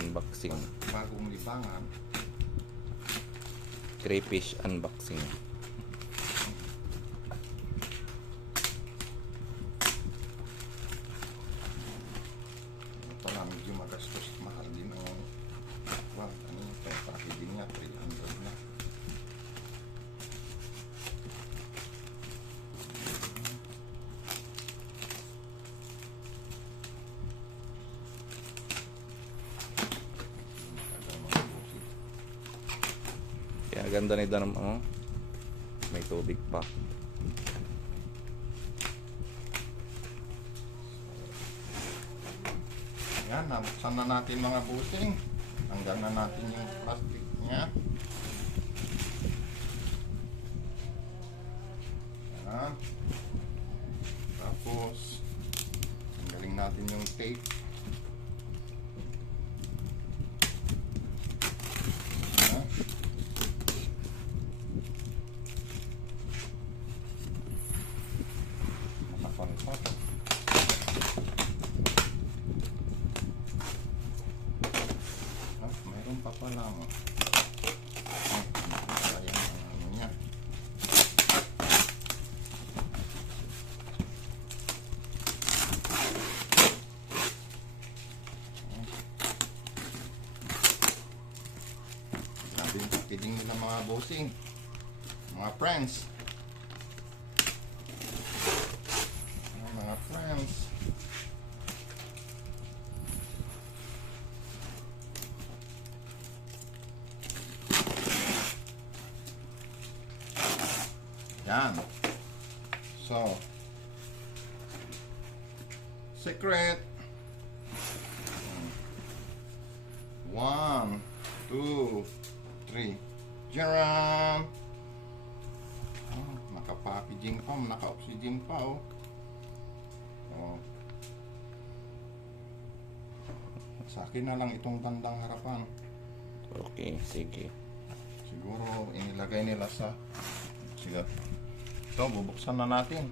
Unboxing. Bagong libangan. Crayfish unboxing. Pala medyo magastos, mahal din ang ano ito, packaging niya, 300 na. Kaya ganda nito ng may tubig pa. Yan, nabuksan na natin mga busing. Hanggang na natin yung plastic niya. Yan. Tapos, tanggalin natin yung tape. Yan. Nakapal pa ito. Mayroon pa pala mo. Ayan ang ano niya. Sabi yung packaging nila mga bossing, mga friends. Mga friends. Yan. So, secret. 1, 2, 3. Jaran! Oh, naka-packaging pa, naka-oxygen pa, oh. Oh. Sa akin na lang itong tandang harapan. Okay, sige. Siguro inilagay nila sa sigat. So, bubuksan na natin.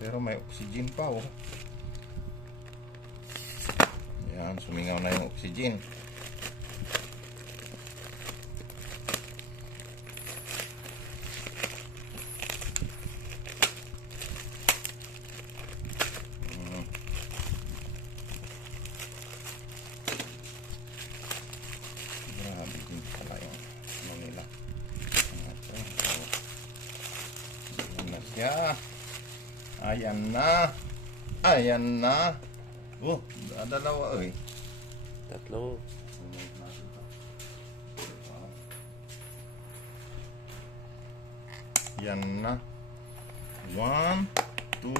Pero may oxygen pa, oh. Yan, sumingaw na yung oxygen. Grabe din pala yung ano nila. Ayan na siya. Ayan na. Ayan na. Oh, dalawa, oy. Tatlo. Yan na. 1, 2,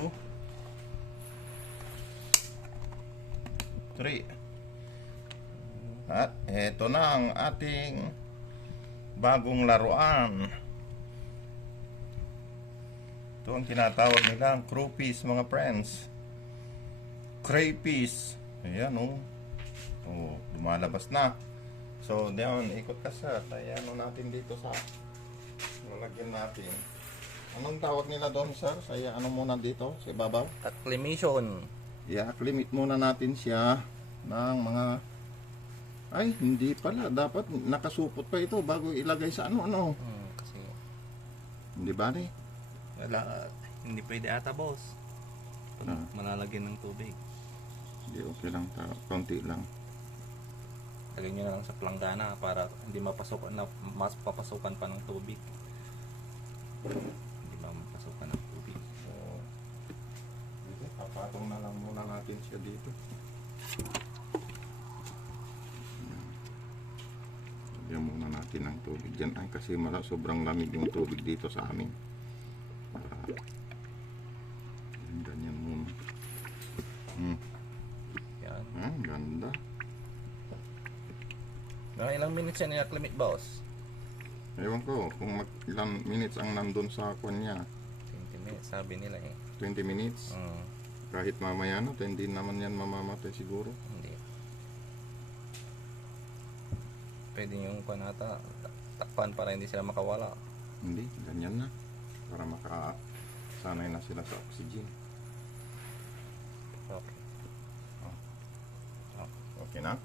3. At eto na ang ating bagong laruan. Ito ang tinatawag nila crayfish, mga friends. Crayfish. Ayan, oh. Oh, lumalabas na. So, down, ikot ka sa. Ayan, natin dito sa lalagyan natin. Anong tawag nila doon, sir? Saya, ano muna dito? Sa ibabaw? Acclimation. I-acclimate muna natin siya ng mga... Ay, hindi pala. Dapat nakasupot pa ito bago ilagay sa ano-ano. Kasi Hindi ba, eh? Wala, hindi pwede ata, boss. Pag malalagyan ng tubig. Hindi, okay lang. Konti lang. Lagyan nyo na lang sa planggana para hindi mapasukan na mas papasukan pa ng tubig. Hindi ba mapasukan ng tubig. So, dito, papatong na lang muna natin siya dito. Lagyan muna natin ng tubig dyan. Ay, kasi sobrang lamig yung tubig dito sa amin. Para, ganyan muna. Yan. Ah, ganda. Mga ilang minutes yan i-acclimate, boss? Ewan ko kung ilang minutes ang nandun sa kanya. 20 minutes, sabi nila eh. 20 minutes. Kahit mamaya na, hindi naman yan mamamatay siguro. Hindi. Pwede yung kanata takpan para hindi sila makawala. Hindi, ganyan na. Para makasanay na sila sa oxygen. Okay. Okay na?